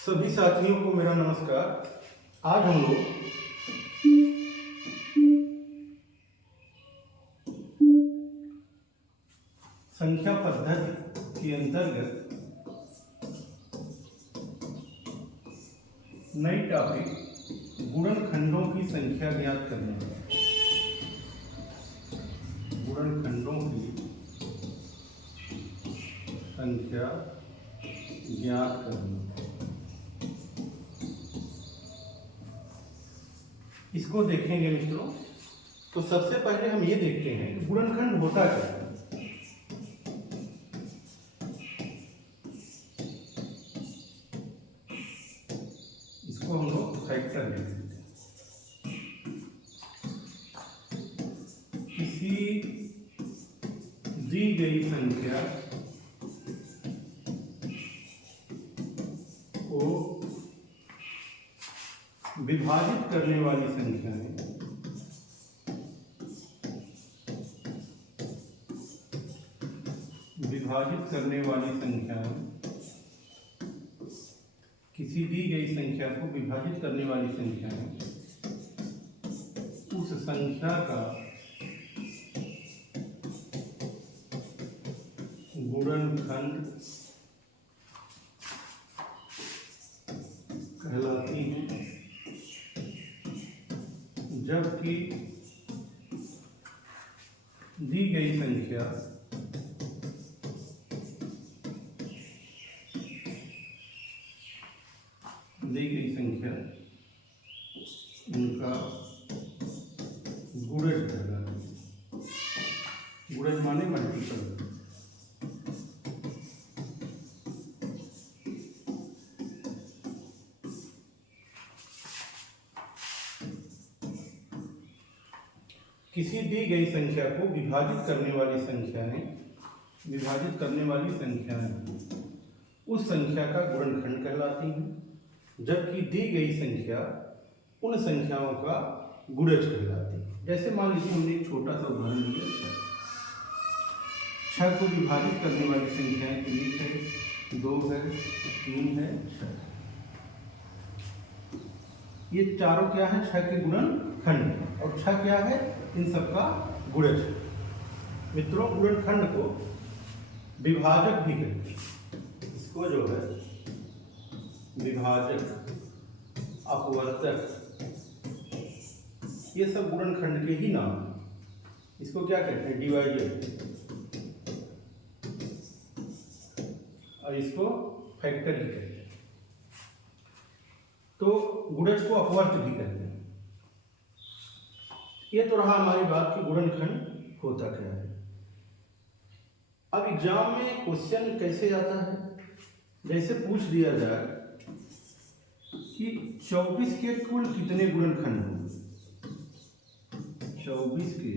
सभी साथियों को मेरा नमस्कार। आज हम लोग संख्या पद्धति के अंतर्गत नई टॉपिक गुणनखंडों की संख्या ज्ञात करनी है। गुणनखंडों की संख्या ज्ञात करनी है। इसको देखेंगे मित्रों। तो सबसे पहले हम ये देखते हैं कि गुणनखंड होता क्या है। इसको हम लोग फैक्टर लिखते हैं। किसी दी गई संख्या को विभाजित करने वाली संख्या है किसी दी गई संख्या को विभाजित करने वाली संख्या है उस संख्या का गुणनखंड कहलाती है, जबकि दी गई संख्या उनका गुणज कहलाता है। गुणज माने मल्टीपल। किसी दी गई संख्या को विभाजित करने वाली संख्याएं उस संख्या का गुणनखंड कहलाती हैं, जबकि दी गई संख्या उन संख्याओं का गुणज कहलाती है। जैसे मान लीजिए हमने एक छोटा सा उदाहरण लिया, 6 को विभाजित करने वाली संख्याएं 1 है, 2 है, 3 है, 6। ये चारों क्या है? 6 के गुणनखंड। और 6 क्या है? इन सबका गुणज। मित्रों, गुणनखंड को विभाजक भी कहते हैं। इसको जो है विभाजक, अपवर्तक, ये सब गुणनखंड के ही नाम हैं। इसको क्या कहते हैं? डिवाइजर, और इसको फैक्टर ही कहते हैं। तो गुणज को अपवर्त भी कहते हैं। ये तो रहा हमारी बात कि गुणनखंड होता क्या है। अब एग्जाम में क्वेश्चन कैसे आता है? जैसे पूछ दिया जाए कि 24 के कुल कितने गुणनखंड होंगे। 24 के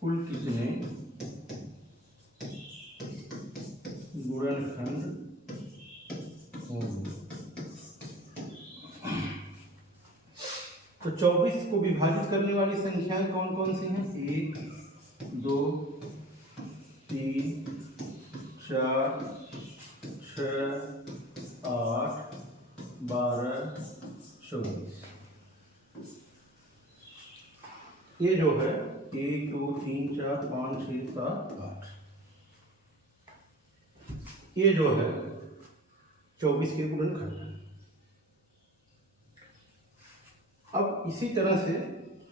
कुल कितने गुणनखंड होंगे। तो 24 को विभाजित करने वाली संख्याएं कौन कौन सी हैं? 1, 2, 3, 4, 6, 8, 12, 24। ये जो है 1, 2, 3, 4, 5, 6, 7, 8, ये जो है 24 के गुणनखंड। अब इसी तरह से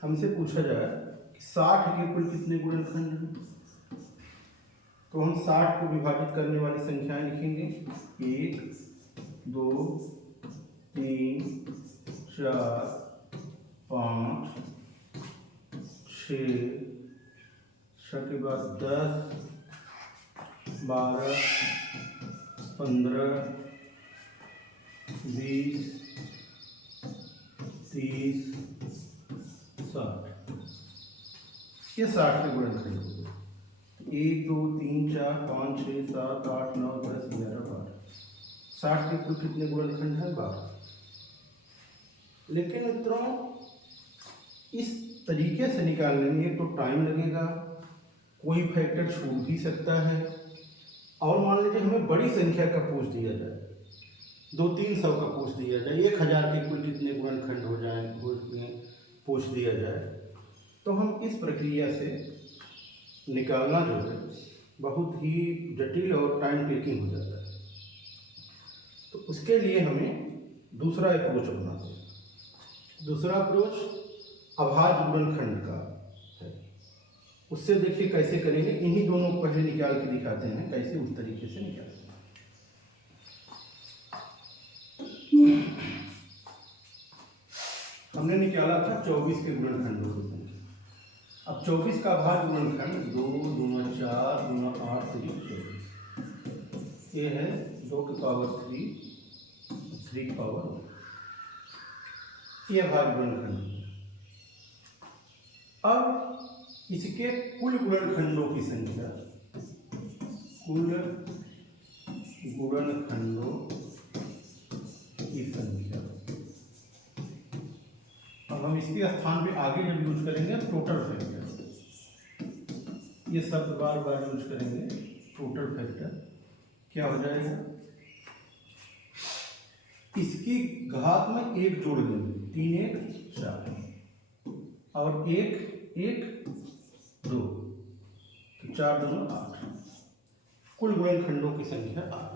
हमसे पूछा जाए कि 60 के कुल कितने गुणनखंड हैं, तो हम 60 को विभाजित करने वाली संख्याएं लिखेंगे। 1, 2, 3, 4, 5, 6, 6 के बाद 10, 12, 15, 20, 30, 60। ये 60 के गुणनखंड हो गए। 1, 2, 3, 4, 5, 6, 7, 8, 9, 10, 11, 12। 60 के कुल कितने गुणनखंड हैं? 12। लेकिन मित्रों, इस तरीके से निकालने में तो टाइम लगेगा, कोई फैक्टर छूट भी सकता है, और मान लीजिए हमें बड़ी संख्या का पूछ दिया जाए, 200-300 का पूछ दिया जाए, 1000 के कुल कितने गुणनखंड हो जाए पूछ दिया जाए, तो हम इस प्रक्रिया से निकालना जो है बहुत ही जटिल और टाइम टेकिंग हो जाता है। तो उसके लिए हमें दूसरा अप्रोच अपनाते हैं। दूसरा अप्रोच अभाज्य गुणनखंड का है। उससे देखिए कैसे करेंगे, इन्हीं दोनों को पहले निकाल के दिखाते हैं कैसे उस तरीके से निकालते हैं। हमने निकाला था 24 के गुणनखंडों की संख्या। अब 24 का अभाज्य गुणनखंड 2 दूना 4 दूना 8 24, ये है 2 की पावर 3 3 की पावर 1, ये अभाज्य गुणनखंड। अब इसके कुल गुणनखंडों की संख्या, कुल गुणनखंडों की संख्या, अब हम इसके स्थान पे आगे जब यूज करेंगे टोटल फैक्टर, ये शब्द बार बार यूज करेंगे, टोटल फैक्टर क्या हो जाएगा, इसकी घात में 1 जोड़ देंगे, 3 1 4 और 1 1 2, तो 4 2 8, कुल गुणनखंडों की संख्या 8।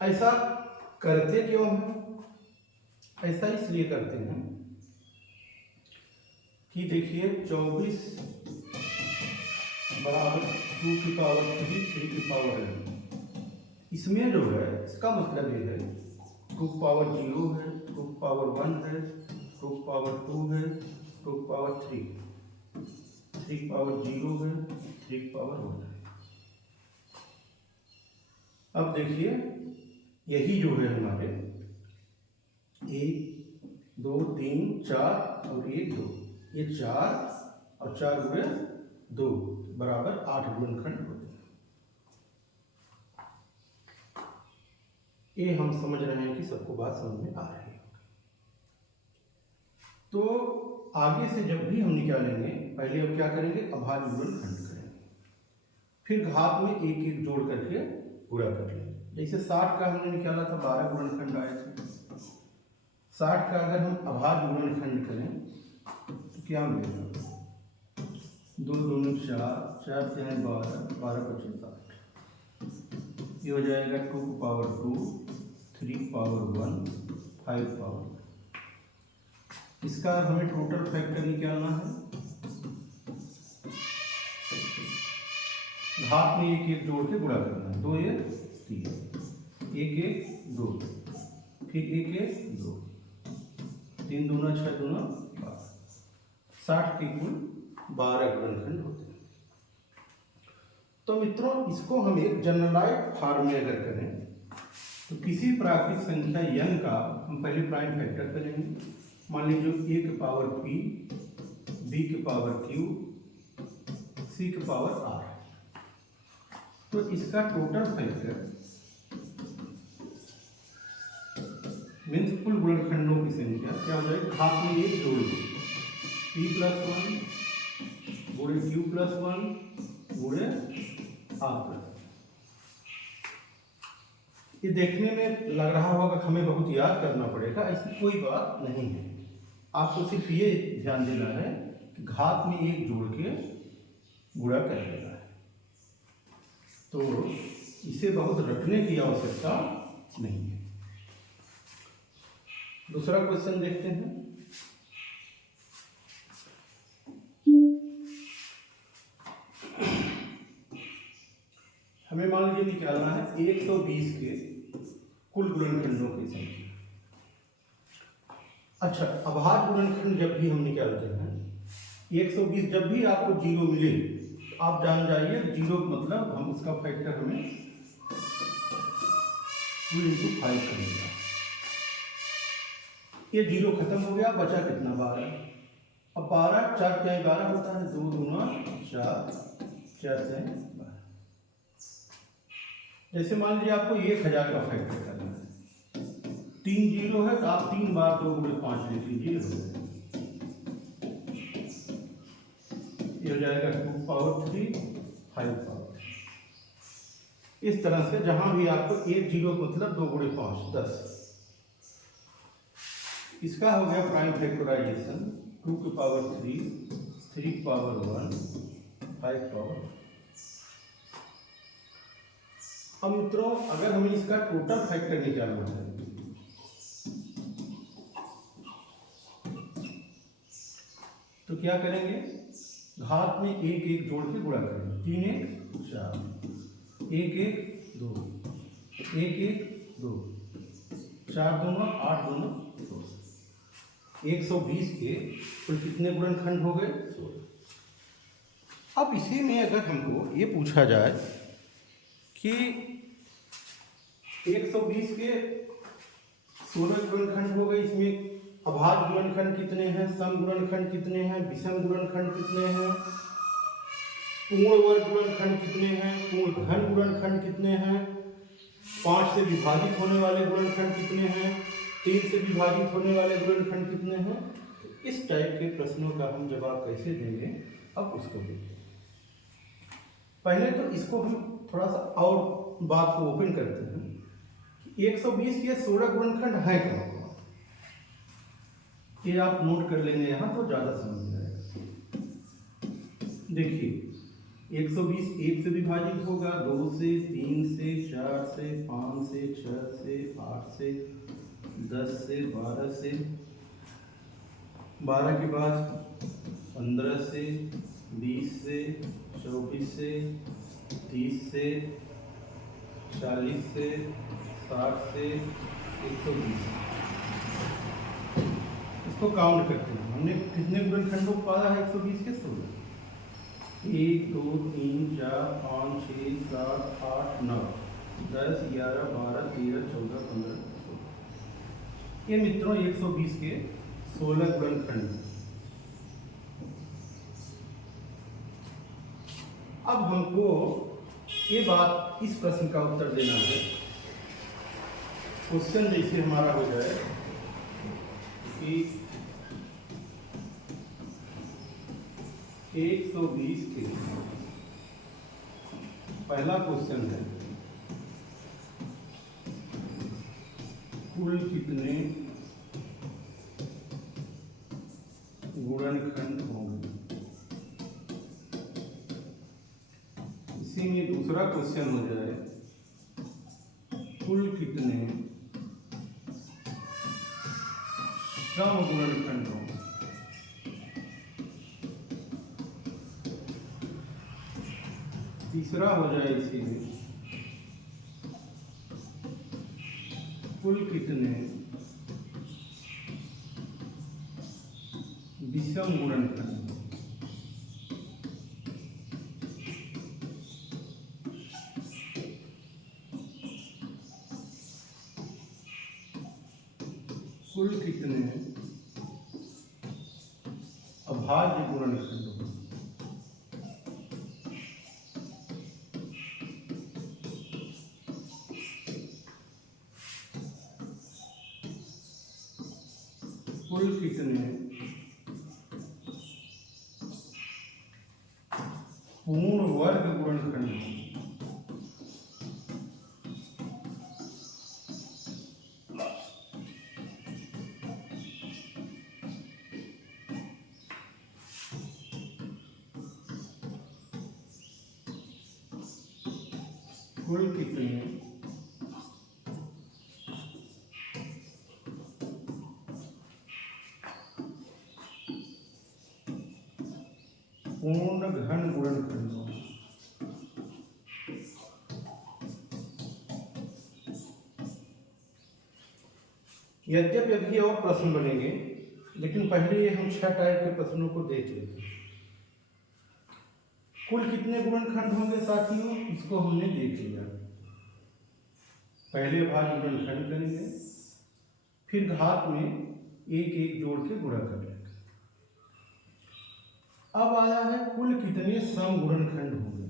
ऐसा करते क्यों हैं? ऐसा इसलिए करते हैं कि देखिए 24 बराबर 2 की पावर 3 3 की पावर 11, इसमें जो है इसका मतलब ये है 2 की पावर 0 है, 2 की पावर 1 है, 2 की पावर 2 है, 2 की पावर 3, 3 की पावर 0 है, 3 की पावर 1 है। अब देखिए यही जो है हमारे 1 2 3 4 और 1 2, ये 4 और 4 गुणे 2 बराबर 8 गुणनखंड होते हैं। ये हम समझ रहे हैं कि सबको बात समझ में आ रही है। तो आगे से जब भी हम निकालेंगे पहले हम क्या करेंगे, अभाज्य गुणनखंड करेंगे, फिर घात में 1 1 जोड़ करके पूरा कर लेंगे। जैसे 60 का हमने निकाला था 12 गुणनखंड आए थे, 60 का अगर हम अभाज्य गुणनखंड करें तो क्या मिलेगा, 2 2 4 4 3 12 12 25 60, ये हो जाएगा 2 की पावर 2 3 की पावर 1 5 की पावर। इसका हमें टोटल फैक्टर निकालना है, घात में 1 1 जोड़ के गुणा करना है, 2 1 3 1 1 2, फिर 1 1 2, 3 दूना 6 दूना 12, 60 के कुल 12 गुणनखंड होते हैं। तो मित्रों इसको हम एक जनरलाइज्ड फॉर्म में अगर करें तो किसी प्राकृतिक संख्या n का हम पहले प्राइम फैक्टर करेंगे। मान लीजिए a की पावर p, b की पावर q, c की पावर r, तो इसका टोटल फैक्टर मीन्स कुल गुणनखंडों की संख्या क्या हो जाएगी, घात में 1 जोड़ दो, p + 1 गुणे q + 1 गुणे r+। ये देखने में लग रहा होगा कि हमें बहुत याद करना पड़ेगा, ऐसी कोई बात नहीं है। आपको सिर्फ ये ध्यान देना है कि घात में 1 जोड़ के गुणा कर लेना है, तो इसे बहुत रटने की आवश्यकता नहीं है। दूसरा क्वेश्चन देखते हैं। हमें मान लीजिए निकालना है 120 के कुल गुणनखंडों की संख्या। अच्छा, अभाज्य गुणनखंड जब भी हम निकालते हैं 120, जब भी आपको 0 मिले तो आप जान जाइए 0 मतलब हम उसका फैक्टर हमें 2 × 5 करेंगे। ये 0 खत्म हो गया, बचा कितना 12। अब 12 4 3 12 होता है, 2 दूना 4 4 3 12। जैसे मान लीजिए आपको 1000 का फैक्टर करना है, 3 0 है तो आप 3 बार 2 × 5 लिख लीजिए, ये हो जाएगा 2 की पावर 3 5 की पावर। इस तरह से जहां भी आपको एक जीरो मतलब 2 गुणे 5 10। इसका हो गया प्राइम फैक्टराइजेशन 2 की पावर 3 3 की पावर 1 5 पावर। अब मित्रों अगर हमें इसका टोटल फैक्टर निकालना है तो क्या करेंगे, घात में एक एक जोड़ के गुणा करेंगे। 3 1 4 1 1 2 1 1 2 4 दूना 8 दूना 2। 120 के कुल कितने गुणनखंड हो गए? 16। अब इसी में अगर हमको ये पूछा जाए कि 120 के 16 गुणनखंड हो गए, इसमें अभाज्य गुणनखंड कितने हैं, सम गुणनखंड कितने हैं, विषम गुणनखंड कितने हैं, पूर्ण वर्ग गुणनखंड कितने हैं, पूर्ण घन गुणनखंड कितने हैं, 5 से विभाजित होने वाले गुणनखंड कितने हैं, 3 से विभाजित होने वाले गुणनखंड कितने हैं। तो इस टाइप के प्रश्नों का हम जवाब कैसे देंगे, अब उसको देखते हैं। पहले तो इसको हम थोड़ा सा और बात को ओपन करते हैं कि 120 के 16 गुणनखंड है क्या, ये आप नोट कर लेंगे यहाँ तो ज़्यादा समझ में आएगा। देखिए 120 1 से विभाजित होगा, 2 से 3 से 4 से 5 से 6 से 8 से 10 से 12 से 12 के बाद 15 से 20 से 24 से 30 से 40 से 60 से 120। इसको काउंट करते हैं, हमने कितने गुणनखंडों को पाया है 120 के 16। 1 2 3 4 5 6 7 8 9 10 11 12 13 14 15 16। ये मित्रों 120 के 16 गुणनखंड। अब हमको ये बात, इस प्रश्न का उत्तर देना है। क्वेश्चन जैसे हमारा हो जाए कि 120 के पहला क्वेश्चन है कुल कितने गुणनखंड होंगे। इसी में दूसरा क्वेश्चन हो जाए कुल कितने सम गुणनखंड होंगे। तीसरा हो जाए इसी में कुल कितने विषम गुणनखंड। कुल कितने अभाज्य गुणनखंड। कुल कितने पूर्ण वर्ग गुणनखंड। कुल कितने पूर्ण घन गुणनखंडों। यद्यपि अभी और प्रश्न बनेंगे, लेकिन पहले ये हम 6 टाइप के प्रश्नों को देख लेते हैं। कुल कितने गुणनखंड होंगे साथियों, इसको हमने देख लिया। पहले भाग गुणनखंड करेंगे, फिर घात में एक एक जोड़ के गुणा कर लेंगे। अब आया है कुल कितने सम गुणनखंड होंगे,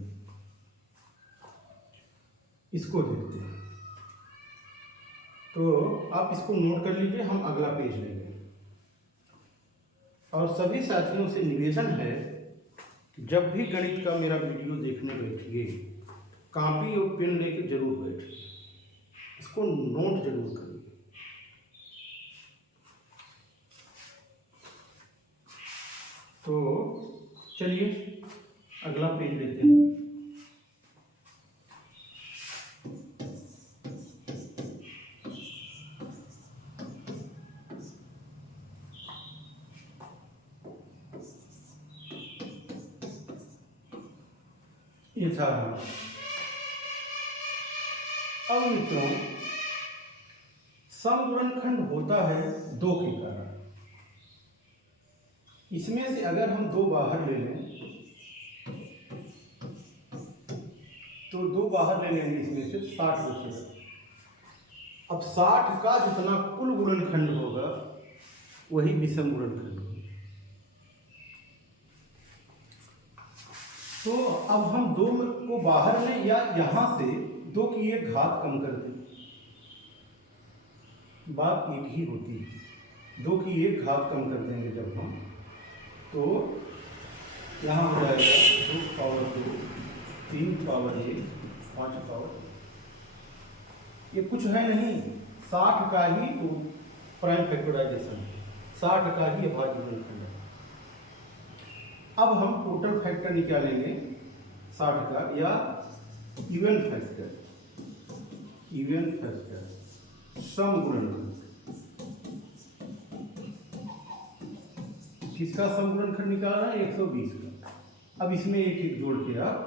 इसको देखते हैं। तो आप इसको नोट कर लीजिए, हम अगला पेज लेंगे। और सभी साथियों से निवेदन है कि जब भी गणित का मेरा वीडियो देखने बैठिए कॉपी और पेन लेके जरूर बैठिए, इसको नोट जरूर करिए। तो चलिए अगला पेज लेते हैं। ये था। अब मित्रों, समगुणनखंड होता है दो के कारण। इसमें से अगर हम दो बाहर ले लें तो दो बाहर ले लेंगे, इसमें से 60 बचेगा। अब 60 का जितना कुल गुणनखंड होगा वही विषम गुणनखंड होगा। तो अब हम दो को बाहर लें या यहां से दो की एक घात कम कर दें, बात एक ही होती है। दो की एक घात कम कर देंगे जब हम, तो यहाँ हो जाएगा 2 पावर 2, 3 पावर 1, 5 पावर। ये कुछ है नहीं, 60 का ही प्राइम फैक्टराइजेशन है, 60 का ही अभाज्य गुणनखंड है। अब हम टोटल फैक्टर निकालेंगे 60 का, या इवन फैक्टर, सम गुणनखंड। किसका सम गुणनखंड निकालना है? 120 का। अब इसमें एक एक जोड़ के आप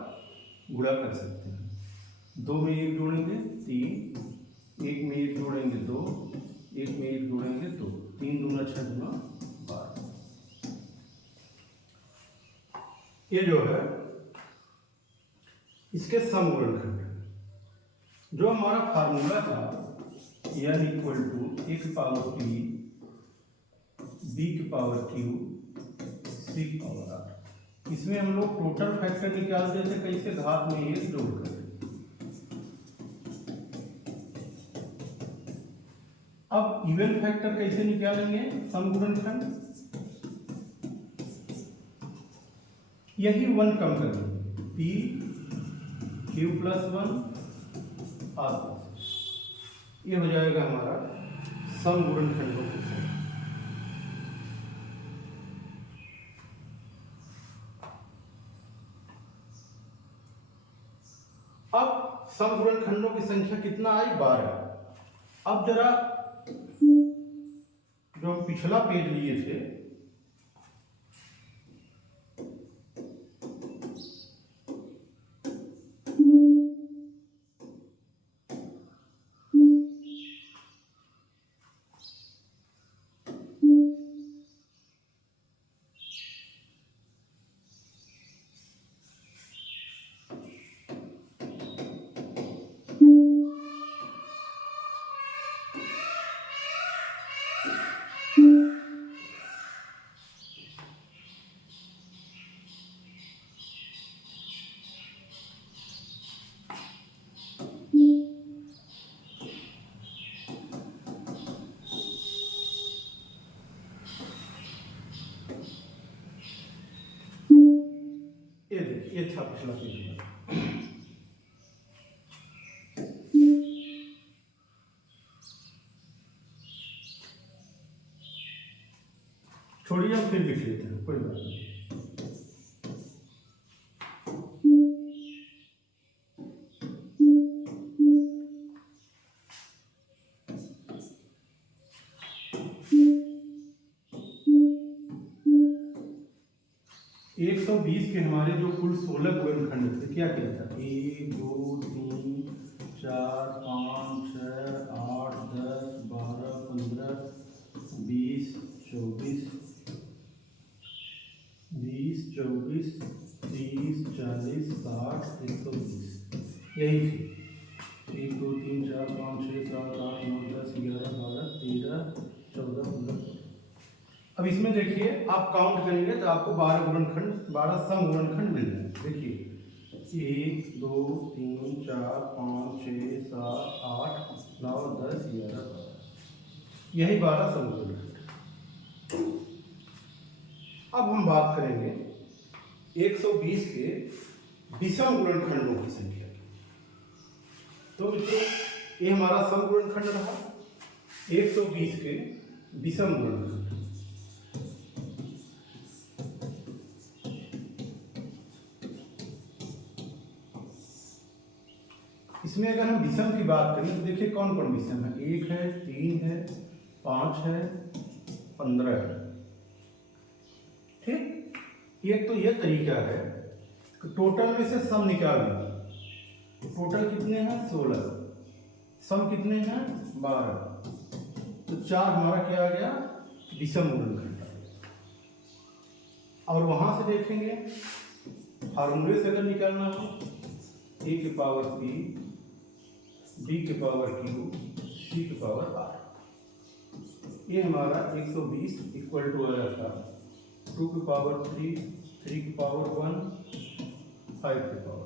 गुणा कर सकते हैं। 2 में 1 जोड़ेंगे 3, 1 में 1 जोड़ेंगे 2, 1 में 1 जोड़ेंगे 2, 3 दूना 6 दूना 12। ये जो है इसके सम गुणनखंड। जो हमारा फार्मूला था n इक्वल टू a की पावर p, b की पावर q, c की पावर r। इसमें हम लोग टोटल फैक्टर निकालते थे कैसे? घात में 1 जोड़ कर। अब इवन फैक्टर कैसे निकालेंगे? सम गुणनखंड, यही 1 कम कर देंगे, p q प्लस 1 r। ये हो जाएगा हमारा सम गुणनखंडों की संख्या। अब सम गुणनखंडों की संख्या कितना आई? 12। अब जरा जो हम पिछला पेज लिए थे, ये देखिए, ये था पिछला पेज। छोड़िए, हम फिर लिख लेते हैं, कोई बात नहीं। एक 120 के हमारे जो कुल 16 गुणनखंड थे, क्या किया था? 1 2 3 4 5 6 8 10 12 15 20 24 30 40 60 120, यही थी। 1 2 3 4 5 6 7 8 9 10 11 12 13 14 15। अब इसमें देखिए, आप काउंट करेंगे तो आपको 12 गुणनखंड, 12 सम गुणनखंड मिल जाएंगे। देखिए 1 2 3 4 5 6 7 8 9 10 11 12, यही 12 सम गुणनखंड। अब हम बात करेंगे 120 के विषम गुणनखंडों की संख्या की। तो मित्रों ये हमारा सम गुणनखंड रहा 120 के विषम गुणनखंड। इसमें अगर हम विषम की बात करें तो देखिए कौन कौन विषम है, 1 है, 3 है, 5 है, 15 है। ठीक, एक तो यह तरीका है कि टोटल में से सम निकाल लें। तो टोटल कितने हैं 16, सम कितने हैं 12, तो 4 हमारा क्या आ गया विषम गुणनखंड। और वहां से देखेंगे फार्मूले से अगर निकालना हो a की पावर p, b की पावर q, c की पावर r, ये हमारा 120 इक्वल टू आया था 2 की पावर 3, 3 की पावर 1, 5 की पावर।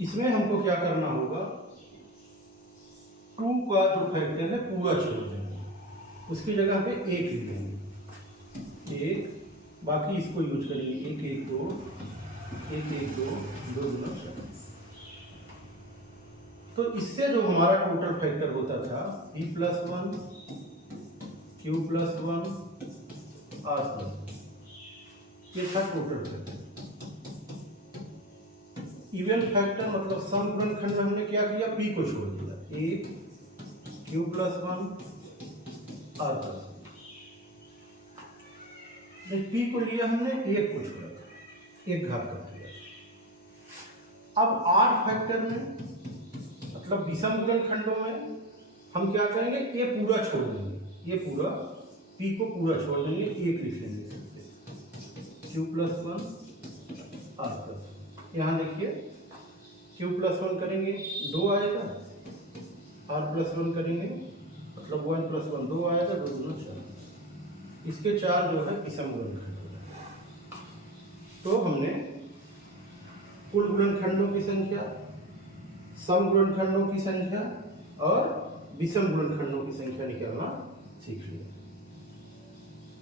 इसमें हमको क्या करना होगा, 2 का जो फैक्टर है पूरा छोड़ देंगे, उसकी जगह पे 1 लिख देंगे, 1, बाकी इसको यूज करेंगे 1 1 2, 1 1 2, 2 गुना 4। तो इससे जो हमारा टोटल फैक्टर होता था p + 1, q + 1, r + 1, ये था टोटल फैक्टर। इवन फैक्टर मतलब सम गुणनखंड में हमने क्या किया, p को छोड़ दिया, 1 q + 1 r + 1। p को लिया हमने, 1 को छोड़ा था, 1 घात कर दिया। अब r फैक्टर में मतलब विषम गुणनखंडों में हम क्या करेंगे, ये पूरा छोड़ देंगे, ये पूरा p को पूरा छोड़ देंगे, 1 लिख लेंगे, q + 1 r + 1। यहाँ देखिए q + 1 करेंगे 2 आएगा, r + 1 करेंगे मतलब 1 + 1 2 आएगा, 2 गुना 4। इसके 4 जो है विषम गुणनखंड। तो हमने कुल गुणनखंडों की संख्या, सम गुणनखंडों की संख्या और विषम गुणनखंडों की संख्या निकालना सीख लिया।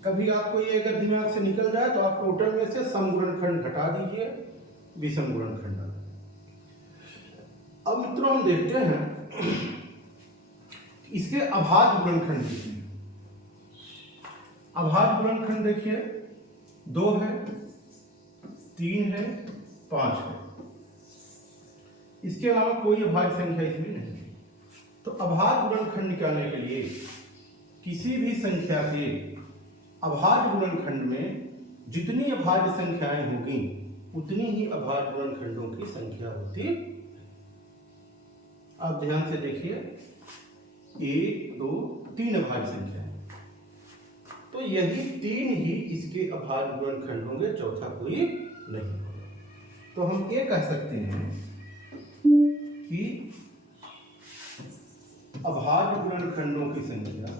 कभी आपको ये अगर दिमाग से निकल जाए तो आप टोटल में से सम गुणनखंड घटा दीजिए, विषम गुणनखंड। अब मित्रों हम देखते हैं इसके अभाज्य गुणनखंड कितने। अभाज्य गुणनखंड देखिए 2 है, 3 है, 5 है। इसके अलावा कोई अभाज्य संख्या इसमें नहीं है। तो अभाज्य गुणनखंड निकालने के लिए किसी भी संख्या के अभाज्य गुणनखंड में जितनी अभाज्य संख्याएं होगी उतनी ही अभाज्य गुणनखंडों की संख्या होती। आप ध्यान से देखिए 1 2 3 अभाज्य संख्या है, तो यही 3 ही इसके अभाज्य गुणनखंड होंगे, चौथा कोई नहीं होगा। तो हम ये कह सकते हैं कि अभाज्य गुणनखंडों की संख्या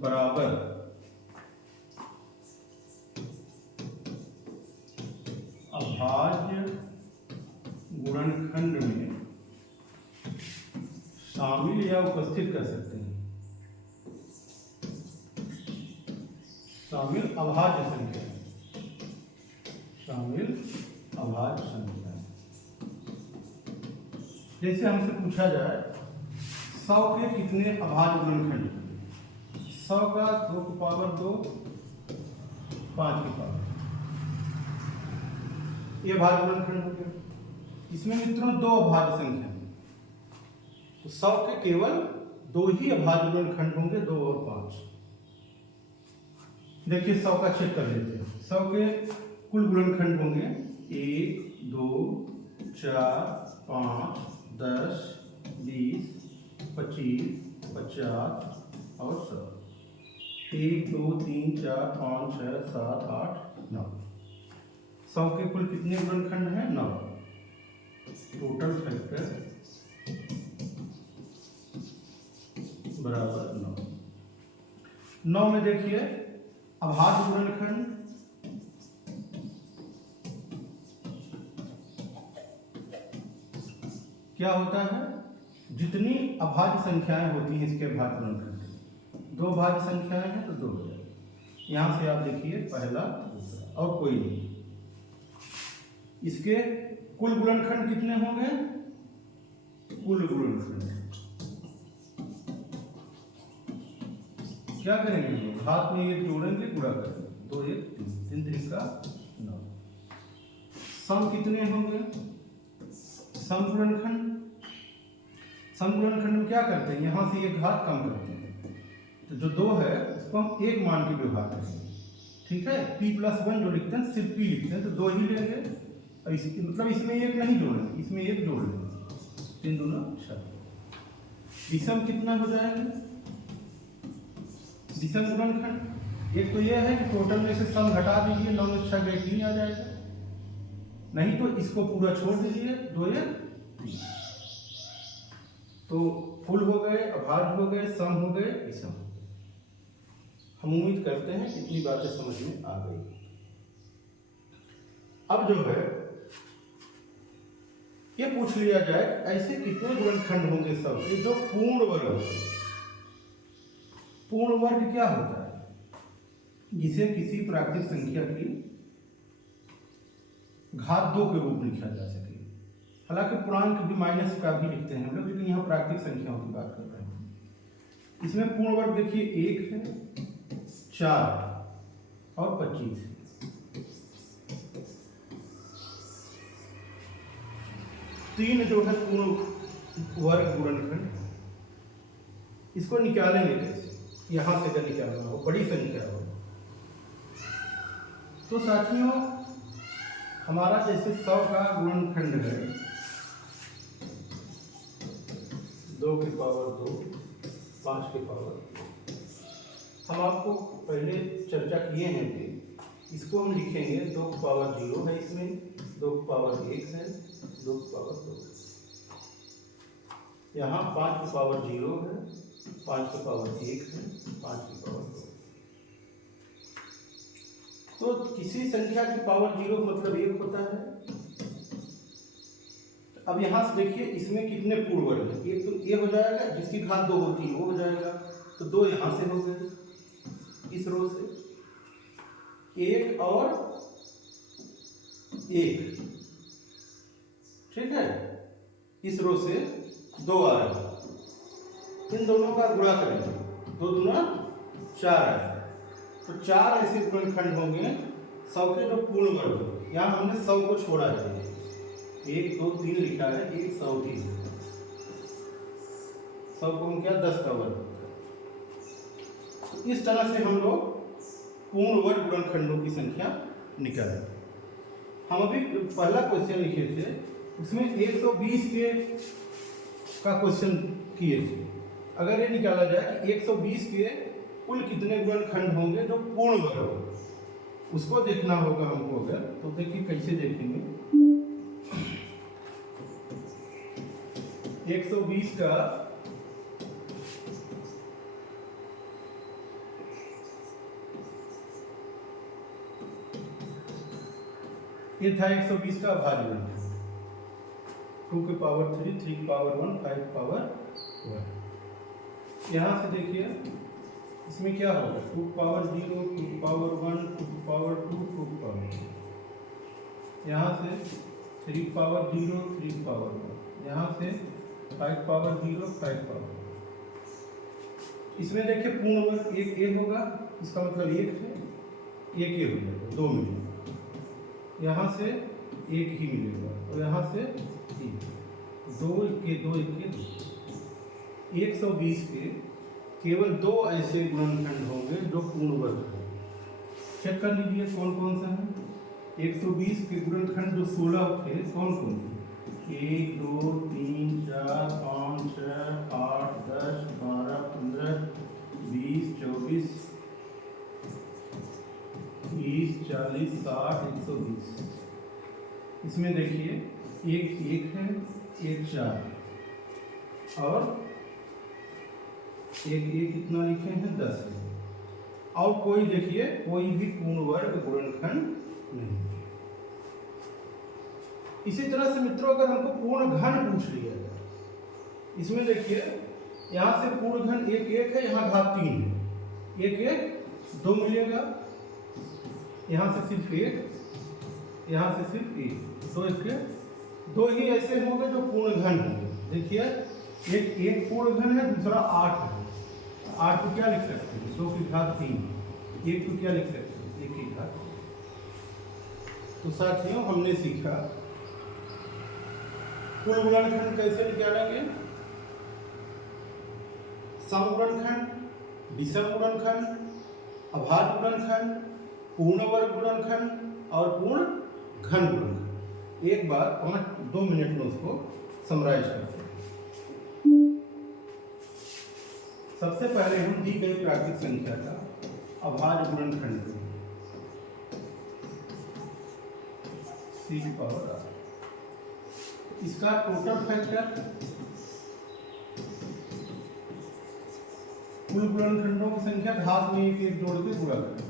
बराबर अभाज्य गुणनखंड में शामिल या उपस्थित कर सकते हैं। शामिल अभाज्य संख्या, शामिल अभाज्य संख्या। जैसे हमसे पूछा जाए 100 के कितने अभाज्य गुणनखंड, 100 का 2 की पावर 2, 5 की पावर, ये अभाज्य गुणनखंड हो गया। इसमें मित्रों 2 अभाज्य संख्या है, तो 100 के केवल 2 ही अभाज्य गुणनखंड होंगे, 2 और 5। देखिए 100 का चेक कर लेते हैं। 100 के कुल गुणनखंड होंगे 1 2 4 5 10 20 25 50 और 100। 1 2 3 4 5 6 7 8 9। 100 के कुल कितने गुणनखंड हैं 9। टोटल फैक्टर बराबर 9। 9 में देखिए अभाज्य गुणनखंड क्या होता है, जितनी अभाज्य संख्याएं होती हैं इसके अभाज्य गुणनखंड, 2 अभाज्य संख्याएं हैं तो 2 हो जाएगा। यहाँ से आप देखिए पहला दूसरा और कोई नहीं। इसके कुल गुणनखंड कितने होंगे? कुल गुणनखंड क्या करेंगे हम लोग? हाथ में एक जोड़ेंगे, गुणा करेंगे, 2 1 3, 3 3 का 9। सम कितने होंगे? सम गुणनखंड में क्या करते हैं? यहाँ से एक घात कम करते हैं, तो जो 2 है उसको हम 1 मान के व्यवहार करेंगे, ठीक है। p+1 जो लिखते हैं सिर्फ p लिखते हैं, तो 2 ही लेंगे, और मतलब इसमें 1 नहीं जोड़ेंगे, इसमें 1 जोड़ लेंगे, 3 दूना 6। विषम कितना हो जाएगा? विषम गुणनखंड एक तो यह है कि टोटल में से सम घटा दीजिए, 9 में 6 गए 3 आ जाएगा, नहीं तो इसको पूरा छोड़ दीजिए, 2 1 3। तो कुल हो गए, अभाज्य हो गए, सम हो गए, विषम। हम उम्मीद करते हैं इतनी बातें समझ में आ गई। अब जो है ये पूछ लिया जाए ऐसे कितने गुणनखंड होंगे सब ये जो पूर्ण वर्ग होंगे। पूर्ण वर्ग क्या होता है? जिसे किसी प्राकृतिक संख्या की घात 2 के रूप में लिखा जा सके। हालांकि पूर्णांक भी माइनस का भी लिखते हैं हम लोग, लेकिन यहाँ प्राकृतिक संख्याओं की बात कर रहे हैं। इसमें पूर्ण वर्ग देखिए 1 है, 4 और 25 है। तीन जो है पूर्ण वर्ग गुणनखंड, इसको निकालेंगे कैसे? यहां से अगर निकालना हो, बड़ी संख्या हो, तो साथियों हमारा जैसे 100 का गुणनखंड है 2 की पावर 2, 5 की पावर। हम आपको पहले चर्चा किए हैं कि इसको हम लिखेंगे 2 की पावर 0 है, इसमें 2 की पावर 1 है, 2 की पावर 2, यहाँ 5 की पावर 0 है, 5 की पावर 1 है, 5 की पावर 2। तो किसी संख्या की पावर 0 मतलब 1 होता है। अब यहाँ से देखिए इसमें कितने पूर्ण वर्ग हैं? एक तो ये हो जाएगा, जिसकी घात 2 होती है वो हो जाएगा, तो 2 यहाँ से हो गए, इस रो से 1 और 1, ठीक है। इस रो से 2 आ रहा है, इन दोनों का गुणा करेंगे, 2 दूना 4 है, तो 4 ऐसे गुणनखंड होंगे 100 के जो पूर्ण वर्ग होंगे। यहाँ हमने 100 को छोड़ा है, 1 2 3 लिखा है, 1 100 3, 100 को हम क्या 10 का वर्ग। तो इस तरह से हम लोग पूर्ण वर्ग गुणनखंडों की संख्या निकालें। हम अभी पहला क्वेश्चन लिखे थे, उसमें 120 के का क्वेश्चन किए थे। अगर ये निकाला जाए कि 120 के कुल कितने गुणनखंड होंगे जो पूर्ण वर्ग हो, उसको देखना होगा हमको। अगर तो देखिए कैसे देखेंगे, 120 का ये था 120 का अभाज्य गुणनखंड, 2 की पावर 3, 3 की पावर 1, 5 की पावर 1। यहाँ से देखिए इसमें क्या होगा, 2 की पावर 0, 2 की पावर 1, 2 की पावर 2, 2 की पावर 2। यहाँ से 3 की पावर 0, 3 की पावर 1। यहाँ से 5 की पावर 0, 5 की पावर 1। इसमें देखिए पूर्ण वर्ग 1 a होगा, इसका मतलब 1 है, 1 a हो जाएगा, 2 मिलेगा। यहाँ से 1 ही मिलेगा, और यहाँ से 1, 2 के 2 1 2। 120 के केवल 2 ऐसे गुणनखंड होंगे जो पूर्ण वर्ग हैं। चेक कर लीजिए कौन कौन सा है। 120 के गुणनखंड जो 16 थे कौन कौन थे? 1 2 3 4 5 6 8 10 12 15 20 24 30 40 60 120। इसमें देखिए 1 1 है, 1 4 और 1 1 कितना लिखे हैं 10 है। और कोई देखिए कोई भी पूर्ण वर्ग गुणनखंड नहीं। इसी तरह से मित्रों अगर हमको पूर्ण घन पूछ लिया जाए, इसमें देखिए यहाँ से पूर्ण घन 1 1 है, यहाँ घात 3 है, 1 1 2 मिलेगा, यहाँ से सिर्फ 1, यहाँ से सिर्फ 1, तो इसके 2 ही ऐसे होंगे जो पूर्ण घन होंगे। देखिए एक पूर्ण घन है, दूसरा 8 है। 8 को क्या लिख सकते हैं? 2 की घात 3। 1 को क्या लिख सकते हैं? 1 की घात। तो साथियों हमने सीखा कुल गुणनखंड कैसे निकालेंगे, सम गुणनखंड, विषम गुणनखंड, अभाज्य गुणनखंड, पूर्ण वर्ग गुणनखंड और पूर्ण घन गुणनखंड। एक बार 2 मिनट में उसको समराइज करते हैं। सबसे पहले हम दी गई प्राकृतिक संख्या का अभाज्य गुणनखंड C की पावर r, इसका टोटल फैक्टर कुल गुणनखंडों की संख्या घात में एक जोड़ के गुणा करें।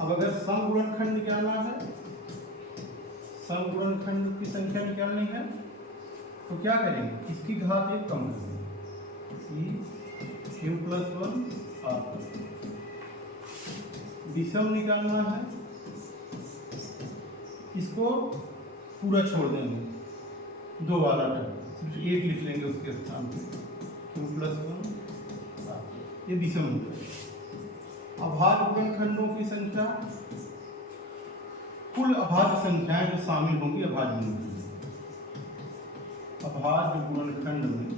अब अगर सम गुणनखंड निकालना है, सम गुणनखंड की संख्या निकालनी है, तो क्या करेंगे? इसकी घात 1 कम करेंगे, q + 1 r। विषम निकालना है, इसको पूरा छोड़ देंगे, 2 वाला टर्म सिर्फ 1 लिख लेंगे उसके स्थान पे, q + 1 r। ये विषम हो जाएगा। अभाज्य गुणनखंडों की संख्या, कुल अभाज्य संख्याएं जो शामिल होंगी अभाज्य गुणनखंड, अभाज्य गुणनखंड में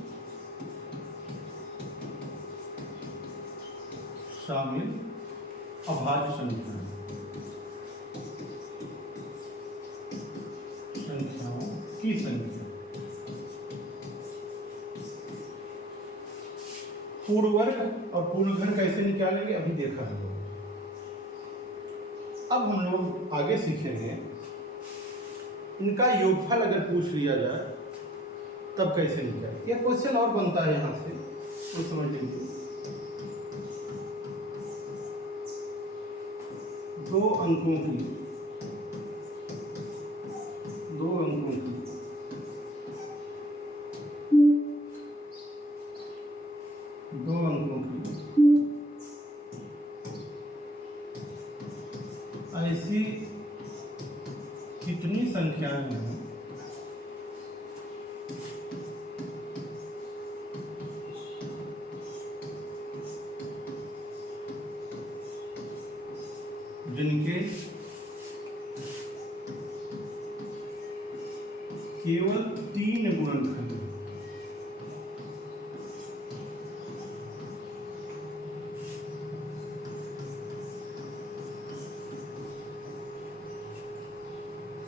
शामिल अभाज्य संख्याओं की संख्या। पूर्ण वर्ग और पूर्ण घन कैसे निकालेंगे अभी देखा है। अब हम लोग आगे सीखेंगे इनका योगफल अगर पूछ लिया जाए तब कैसे निकालें। यह क्वेश्चन और बनता है यहाँ से, तो समझ लीजिए। 2 अंकों की 2 अंकों की ऐसी कितनी संख्याएं हैं जिनके केवल 3 गुणनखंड हैं।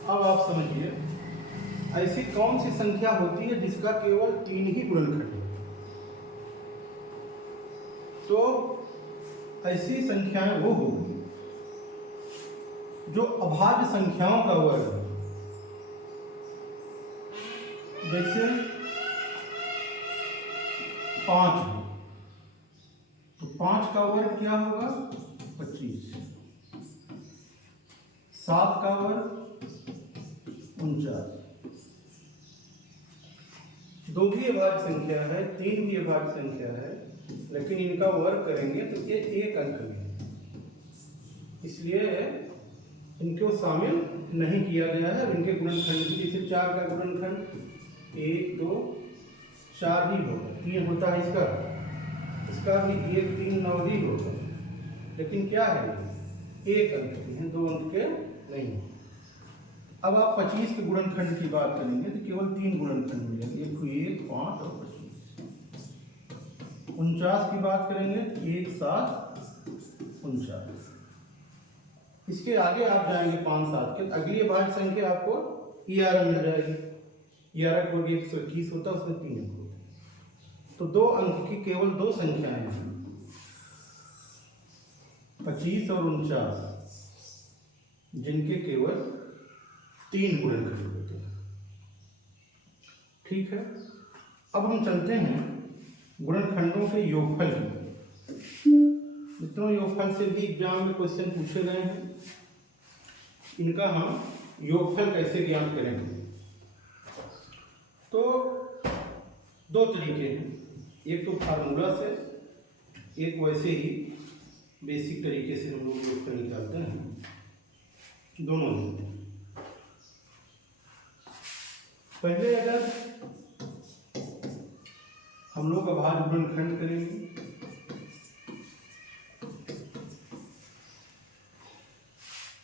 अब आप समझिए ऐसी कौन सी संख्या होती है जिसका केवल 3 ही गुणनखंड है। तो ऐसी संख्याएं वो होगी जो अभाज्य संख्याओं का वर्ग है। जैसे 5 है, तो 5 का वर्ग क्या होगा? 25। 7 का वर्ग 49। 2 भी अभाज्य संख्या है, 3 भी अभाज्य संख्या है, लेकिन इनका वर्ग करेंगे तो ये 1 अंक में है, इसलिए इनको शामिल नहीं किया गया है। इनके गुणनखंड जैसे 4 का गुणनखंड 1 2 4 ही होगा, 3 होता है इसका भी 1 3 9 ही होगा, लेकिन क्या है 1 अंक के हैं, 2 अंक के नहीं। अब आप 25 के गुणनखंड की बात करेंगे तो केवल 3 गुणनखंड मिलेंगे, 1 5 और 25। 49 की बात करेंगे 1 7 49। इसके आगे आप जाएंगे 5 7 के, अगली अभाज्य संख्या आपको 11 मिल जाएगी। 11 को 121 होता है, उसमें 3 अंक होते हैं। तो 2 अंक की केवल 2 संख्याएं हैं, 25 और 49, जिनके केवल 3 गुणनखंड होते हैं। ठीक है, अब हम चलते हैं गुणनखंडों के योगफल की। मित्रों, योगफल से भी एग्जाम में क्वेश्चन पूछे गए हैं, इनका हम योगफल कैसे ज्ञात करेंगे। तो 2 तरीके हैं। एक तो फार्मूला से, एक वैसे ही बेसिक तरीके से हम लोग योगफल निकालते हैं, दोनों लेते हैं। पहले अगर हम लोग अभाज्य गुणनखंड करेंगे,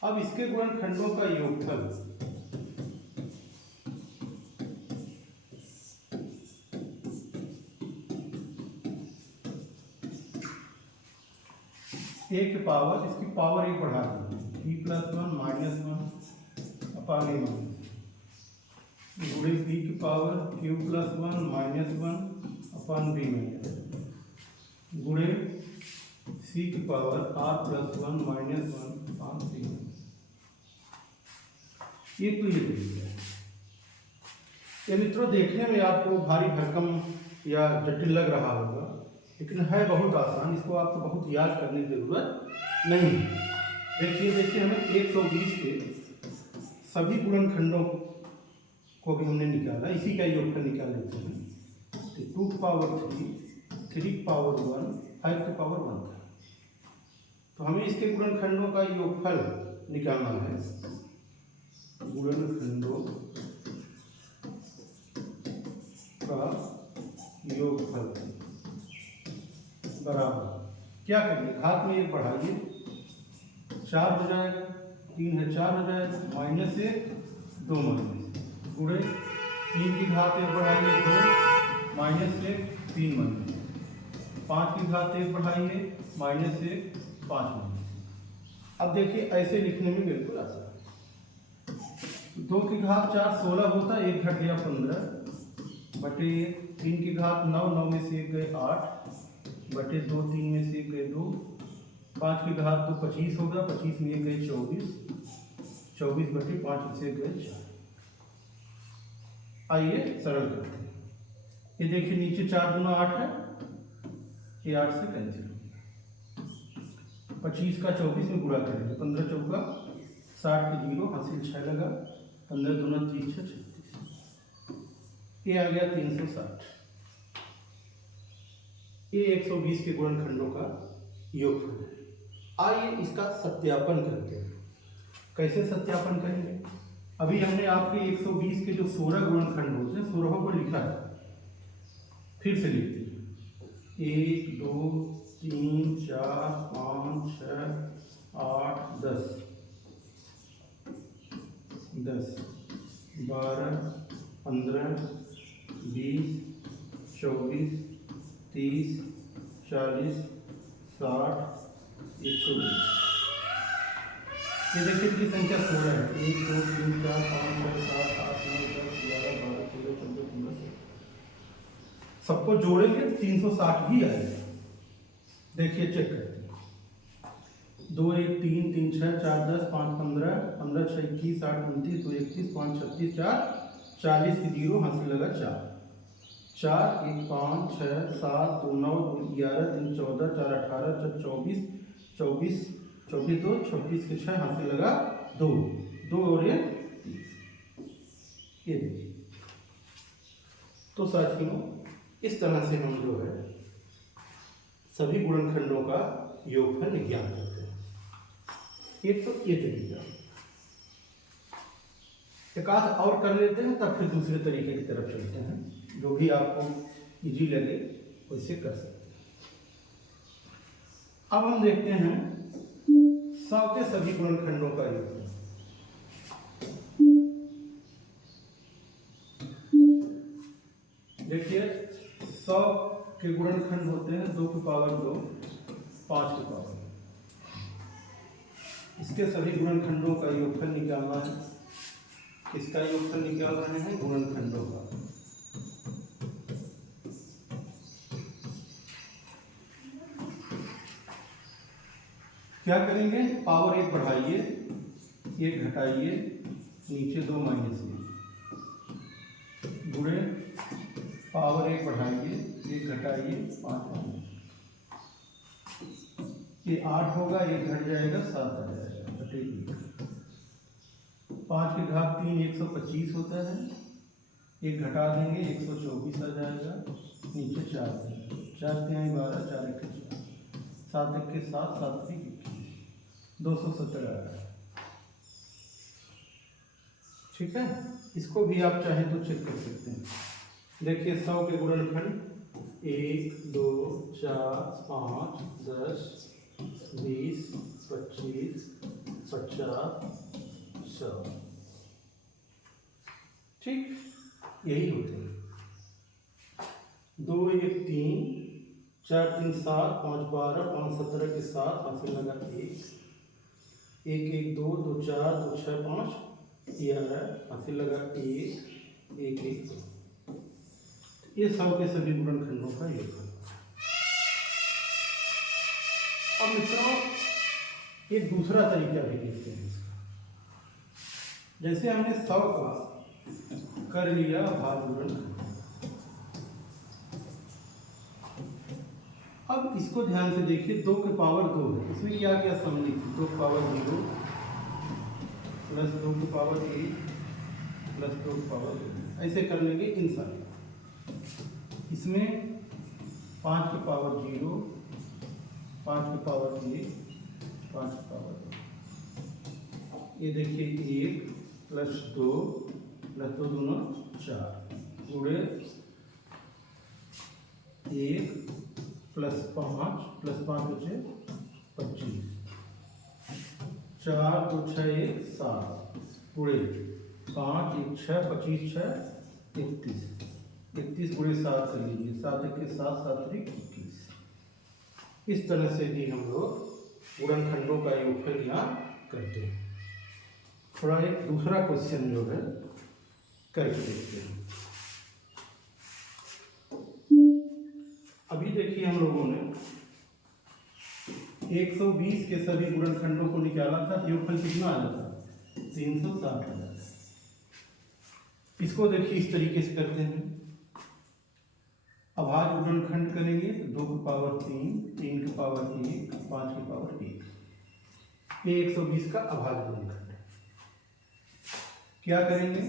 अब इसके गुणनखंडों का योगफल a के पावर, इसकी पावर एक बढ़ा देंगे, p + 1 - 1 अपान a गुणे b की पावर q + 1 - 1 अपान b गुणे c की पावर r + 1 - 1 अपान c। ये तो ये तरीका है। ये मित्रों देखने में आपको भारी भरकम या जटिल लग रहा होगा, लेकिन है बहुत आसान, इसको आपको बहुत याद करने की जरूरत नहीं है। देखिए हमें 120 के सभी गुणनखंडों को भी हमने निकाला, इसी का योगफल निकाल लेते हैं। 2 की पावर 3, 3 की पावर 1, 5 की पावर 1 था। तो हमें इसके गुणनखंडों का योगफल निकालना है। गुणनखंडों का योगफल बराबर क्या करेंगे, घात में 1 बढ़ाइए, 4 हो जाएगा, 3 है 4 हो जाएगा, -1 2 गुणे 3 की घात 1 बढ़ाइए 2, -1 3 5 की घात 1 बढ़ाइए -1 5। अब देखिए ऐसे लिखने में बिल्कुल आसान। 2 की घात 4 16 होता, 1 घट गया 15 बटे 3 की घात 9, 9 में से 1 गए 8 बटे 2, 3 में से 1 गए 2, 5 की घात तो 25 होगा, 25 में 1 गए 24, 24 बटे 5 में से 1 गए 4। आइए सरल करते हैं। ये देखिए नीचे 4 दूना 8 है, ये 8 से कैंसिल हो गया। 25 का 24 में गुणा करेंगे, 15 चौका 60 के 0 हासिल 6 लगा, 15 दूना 30 36, ये आ गया 360। ये 120 के गुणनखंडों का योगफल है। आइए इसका सत्यापन करते हैं। कैसे सत्यापन करेंगे? अभी हमने आपके 120 के जो 16 गुणनखंड होते हैं 16 को लिखा है, फिर से लिखते हैं। 1 2 3 4 5 6 8 10 10 12 15 20 24 30 40 60 120। ये देखिए इसकी संख्या 16 है, 1 2 3 4 5 6 7 8 9 10 11 12 13 14 15 सबको जोड़ेंगे 360 ही आएगा। देखिए चेक करते हैं। 2 1 3 3 6 4 10 5 15 15 6 21 8 29 2 31 5 36 4 40 की 0 हासिल लगा 4 4 1 5 6 7 2 9 2 11 3 14 4 18 4 24 24 24 2 26 के 6 हासिल लगा 2 2 और 1 ये देखिए। तो साथियों इस तरह से हम जो है सभी गुणनखंडों का योगफल ज्ञात करते हैं। एक तो ये तरीका, एक आध और कर लेते हैं, तब फिर दूसरे तरीके की तरफ चलते हैं, जो भी आपको इजी लगे वैसे कर सकते हैं। अब हम देखते हैं 100 के सभी गुणनखंडों का योगफल। देखिए 100 के गुणनखंड होते हैं 2 की पावर 2 5 की पावर। इसके सभी गुणनखंडों का योगफल निकालना है। किसका योगफल निकाल रहे हैं? गुणनखंडों का। क्या करेंगे? पावर 1 बढ़ाइए, 1 घटाइए, नीचे 2 माइनस गुणे पावर 1 बढ़ाइए, 1 घटाइए, 5 माइनस, ये 8 होगा, 1 घट जाएगा 7 आ जाएगा बटे 1। 5 की घात 3 125 होता है, एक घटा देंगे 124 आ जाएगा, नीचे 4 देंगे, 4 तिहाई 12, 4 एक 4, 7 एक के 7, 7 एक 21, 217 आ रहा है। ठीक है, इसको भी आप चाहें तो चेक कर सकते हैं। देखिए 100 के गुणनखंड 1 2 4 5 10 20 25 50 100, ठीक, यही होते हैं। 2 1 3, 4 3 7, 5 12, 5 17 के 7, हासिल लगा 1 1 1 2 2 4 2 6 5 11, हासिल लगा 1 1 1 2। ये 100 के सभी गुणनखंडों का योग है। अब मित्रों एक दूसरा तरीका भी देखते हैं इसका। जैसे हमने 100 का कर लिया भाग गुणनखंड, अब इसको ध्यान से देखिए, 2 के पावर 2 है, इसमें क्या क्या सम्मिलित है, 2 की पावर 0 प्लस 2 की पावर 1 प्लस 2 की पावर 2, ऐसे कर लेंगे इन सारे। इसमें 5 की पावर 0, 5 की पावर 1, 5 की पावर 2, ये देखिए 1 प्लस 2 प्लस 2 दूना 4 गुणे 1 प्लस 5 प्लस 5 बचे 25, 4 2 6 1 7 गुणे 5 1 6 25 6 31, 31 गुणे 7 कर लीजिए, 7 1 के 7, 7 एक 21। इस तरह से भी हम लोग गुणनखंडों का योगफल ज्ञात करते हैं। थोड़ा एक दूसरा क्वेश्चन जो है करके देखते हैं। अभी देखिए हम लोगों ने 120 के सभी गुणनखंडों को निकाला था, योगफल कितना आया था, 360 आया था। इसको देखिए इस तरीके से करते हैं, अभाज्य गुणनखंड करेंगे तो 2 की पावर 3, 3 की पावर 1, 5 की पावर 1, ये 120 का अभाज्य गुणनखंड है। क्या करेंगे,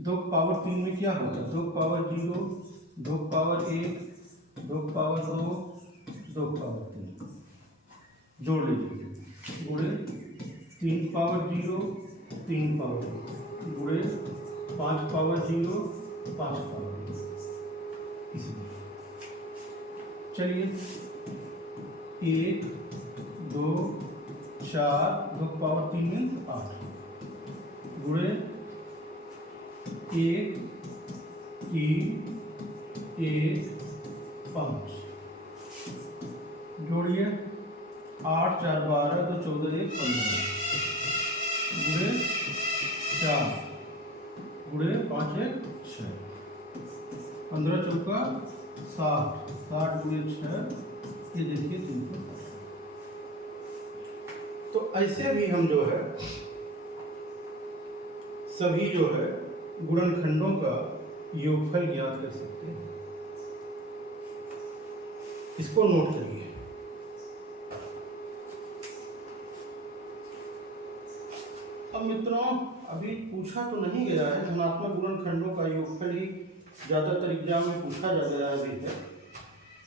2 की पावर 3 में क्या होगा, 2 की पावर 0, 2 की पावर 1, 2 की पावर 2, 2 की पावर 3 जोड़ लीजिए, गुणे 3 की पावर 0, 3 की पावर 1 गुणे 5 की पावर 0, 5 की पावर 1, इसलिए चलिए 1 2 4, 2 की पावर 3 में 8 गुणे 1 3 1 5 जोड़िए 8 4 12 2 14 1 15 गुणे 4 गुणे 5 1 6, 15 चौका 60, 60 गुणे 6, ये देखिए 360। तो ऐसे भी हम जो है सभी जो है गुणनखंडों का योगफल ज्ञात कर सकते हैं। इसको नोट करिए। अब मित्रों अभी पूछा तो नहीं गया है, धनात्मक गुणनखंडों का योगफल ही ज्यादातर एग्जाम में पूछा जा गया अभी है,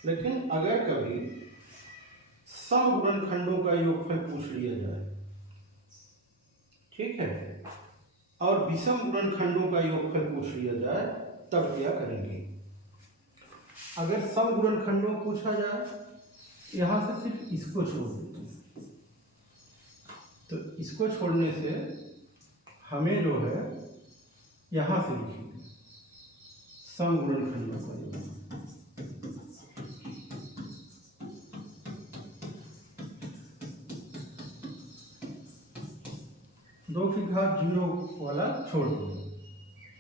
लेकिन अगर कभी सम गुणनखंडों का योगफल पूछ लिया जाए, ठीक है, और विषम गुणनखंडों का योगफल पूछ लिया जाए, तब क्या करेंगे। अगर सम गुणनखंडों पूछा जाए, यहां से सिर्फ इसको छोड़ देते हैं, तो इसको छोड़ने से हमें जो है यहां से लिखेंगे सम गुणनखंडों का योगफल। दो की घात 0 वाला छोड़ दो,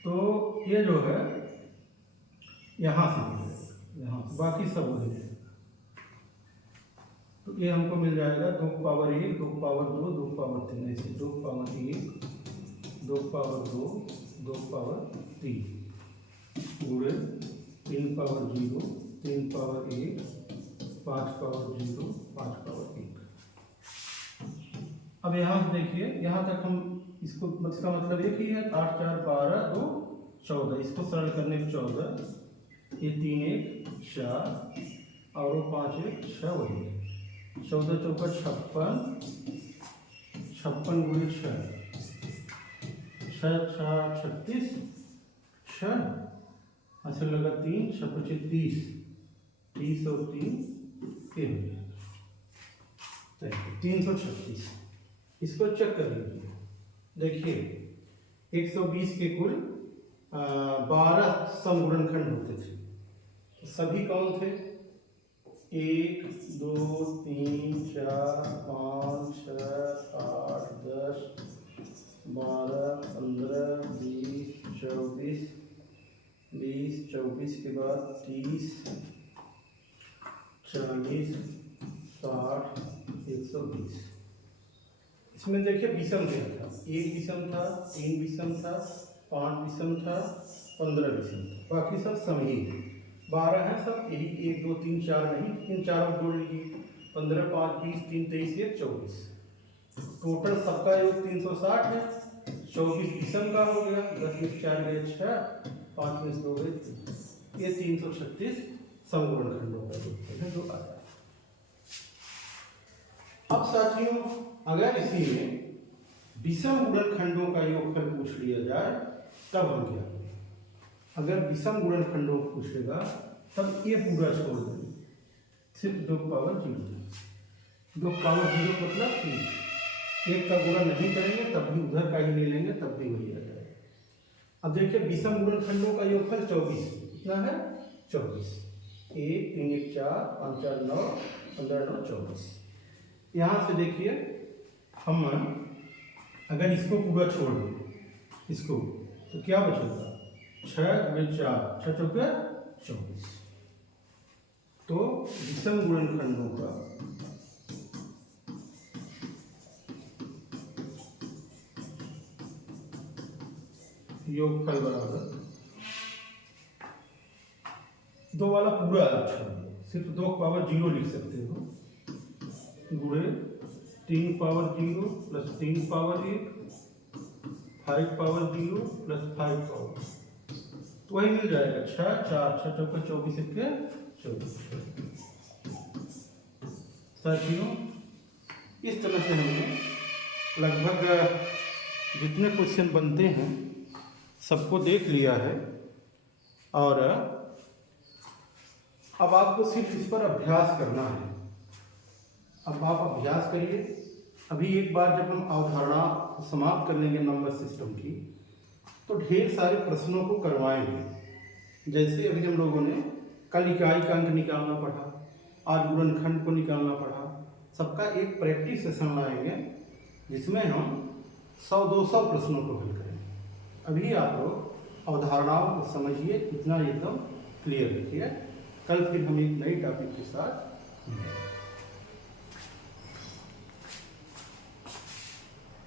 तो ये जो है यहाँ से मिल जाएगा, यहाँ बाकी सब वही रहेगा। तो ये हमको मिल जाएगा 2 की पावर 1, 2 की पावर 2, 2 की पावर 3, ऐसे 2 की पावर 1, 2 की पावर 2, 2 की पावर 3 गुणे 3 की पावर 0, 3 की पावर 1, 5 की पावर 0, 5 की पावर 1। अब यहाँ से देखिए, यहाँ तक हम इसको, इसका मतलब एक ही है, 8 4 12 2 14, इसको सरल करने पे 14, ये 3 1 4 और वो 5 1 6 वही 14 चौका 56, 56 गुणे 6, 6 6 36, 6 ऐसे लगा 3 6 25 30, 30 और 3 ये हो गया 336। इसको चेक कर लीजिए, देखिए 120 के कुल 12 समगुणनखंड होते थे, तो सभी कौन थे? 1 2 3 4 5 6 8 10 12 15 20 24 20 24 के बाद 30 40 60 120। इसमें देखिए विषम क्या था, 1 विषम था, 3 विषम था, 5 विषम था, 15 विषम था, बाकी सब सम ही थे। 12 हैं सब, यही 1 2 3 4 नहीं, इन चारों को जोड़ लीजिए, 15 5 20 3 23 1 24, टोटल सबका योग 360 है। 24 विषम का हो गया, 10 में 4 गए 6, 5 में 2 गए 3, ये 336 समगुणनखंडों का योग है जो आता है। अब साथियों, अगर इसी में विषम गुणनखंडों का योगफल पूछ लिया जाए तब हम क्या करें? अगर विषम गुणनखंडों को पूछेगा तब ये पूरा छोड़ देंगे, सिर्फ 2 पावर 0, 2 पावर 0 मतलब 1 का गुणा नहीं करेंगे तब भी उधर का ही ले लेंगे तब भी वही आ जाएगा। अब देखिए विषम गुणनखंडों का योगफल 24 कितना है? 24, 1 3 1 4 5 4 9 15 9 24। यहाँ से देखिए हम अगर इसको पूरा छोड़ दें इसको तो क्या बचेगा? 6 गुणे 4 6 चौके 24। तो विषम गुणनखंडों का योगफल बराबर 2 वाला पूरा अलग छोड़ दो, सिर्फ 2 पावर 0 लिख सकते हो, गुणे 3 power 0 plus 3 power 1 5 power 0 plus 5 power, तो वही मिल जाएगा 6 4 6 चौका 24 के 24। साथियों, इस तरह से हमने लगभग जितने क्वेश्चन बनते हैं सबको देख लिया है और अब आपको सिर्फ इस पर अभ्यास करना है। अब आप अभ्यास करिए। अभी एक बार जब हम अवधारणा समाप्त कर लेंगे नंबर सिस्टम की तो ढेर सारे प्रश्नों को करवाएंगे। जैसे अभी हम लोगों ने कल इकाई का अंक निकालना पढ़ा, आज गुणनखंड को निकालना पढ़ा, सबका एक प्रैक्टिस सेशन लाएंगे जिसमें हम 100-200 प्रश्नों को हल करेंगे। अभी आप लोग अवधारणाओं को समझिए, इतना एकदम क्लियर रखिए। कल फिर हम एक नई टॉपिक के साथ मिलेंगे।